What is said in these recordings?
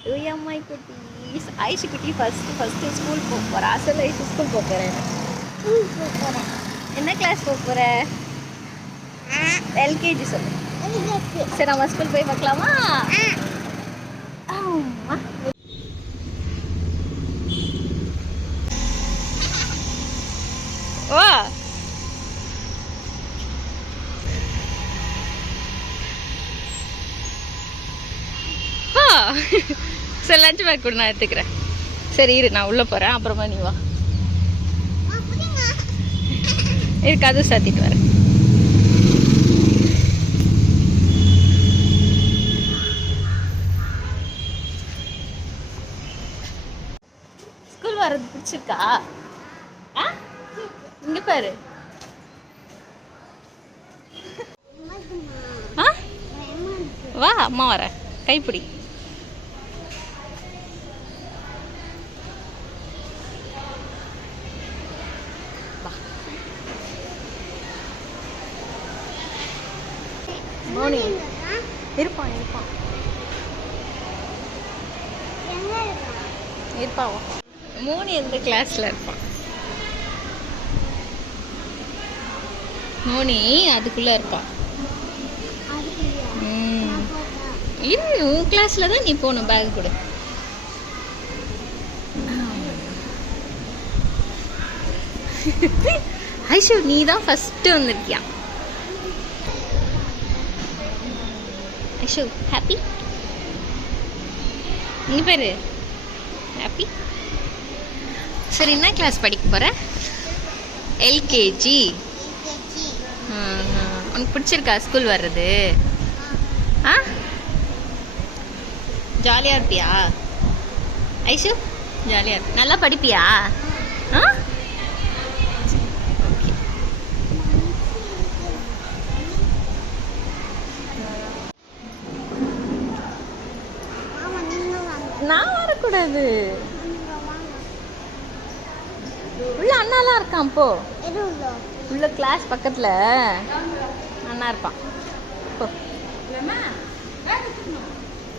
To Mi குட்டீஸ் ஐஷு குட்டி first first school போக போகிறேன் அசல் ஐஷு ஸ்கூல் போக போகிறேன் என்ன கிளாஸ் போக போகிற எல்கேஜி சொல்லு சரி நம்ம ஸ்கூல் போய் பார்க்கலாமா ஆமா. வா சரி லஞ்ச் பேக் கொடு நான் எடுத்துக்கிறேன். சரி இரு நான் உள்ளே போகிறேன் அப்புறமா நீ வா. இருக்கு அது சாத்திட்டு வரேன். ஸ்கூல் வர்றது பிடிச்சிருக்கா? ஆ? இங்க பாரு. வா அம்மா வரேன். கைப்பிடி. மோனி இருப்பான் இருப்பான் இருப்பான் மோனி எந்த கிளாஸ்ல இருப்பான் மோனி அதுக்குள்ள இருப்பான் ம். இரு உன் கிளாஸ்ல தான் நீ போகணும் பேக் கொடு. ஐஷோ நீ தான் ஃபஸ்ட்டு வந்திருக்கியா? ஐஷு ஹாப்பி இங்க பேரு? ஹாப்பி சரி என்ன கிளாஸ் படிக்க போற? எல்கேஜி உனக்கு பிடிச்சிருக்கா ஸ்கூல் வர்றது? ஆ? ஜாலியாக இருப்பியா? ஐஷு ஜாலியாக நல்லா படிப்பியா? ஆ? நான் வரக்கூடாது. உள்ள அண்ணாலாம் இருக்கான் போ. உள்ள? கிளாஸ் பக்கத்துல. அண்ணா இருப்பான். போ.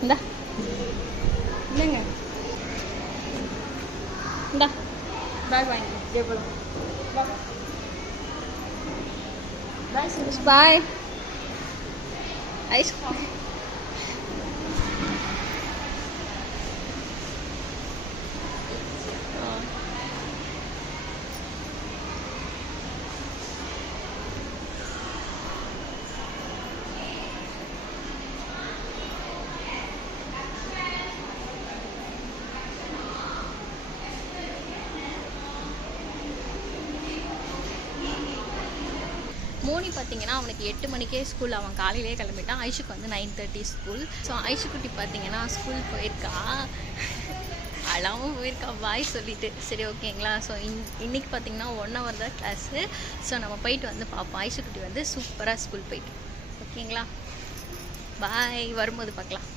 இந்தா. இல்லைங்க. இந்தா. பாய் சுரேஷ் பாய் ஐஸ் மோனி பார்த்தீங்கன்னா அவனுக்கு எட்டு மணிக்கே ஸ்கூல் அவன் காலையிலே கிளம்பிட்டான். ஐஷுக்கு வந்து நைன் தேர்ட்டி ஸ்கூல் ஸோ ஐஷுக்குட்டி பார்த்தீங்கன்னா ஸ்கூல் போயிருக்கா. அழாமல் போயிருக்கா பாய் சொல்லிட்டு. சரி ஓகேங்களா? ஸோ இன் இன்னைக்கு பார்த்தீங்கன்னா ஒன் ஹவர் தான் கிளாஸு ஸோ நம்ம போயிட்டு வந்து பார்ப்போம். ஐஷுக்குட்டி வந்து சூப்பராக ஸ்கூல் போயிட்டு. ஓகேங்களா? பாய் வரும்போது பார்க்கலாம்.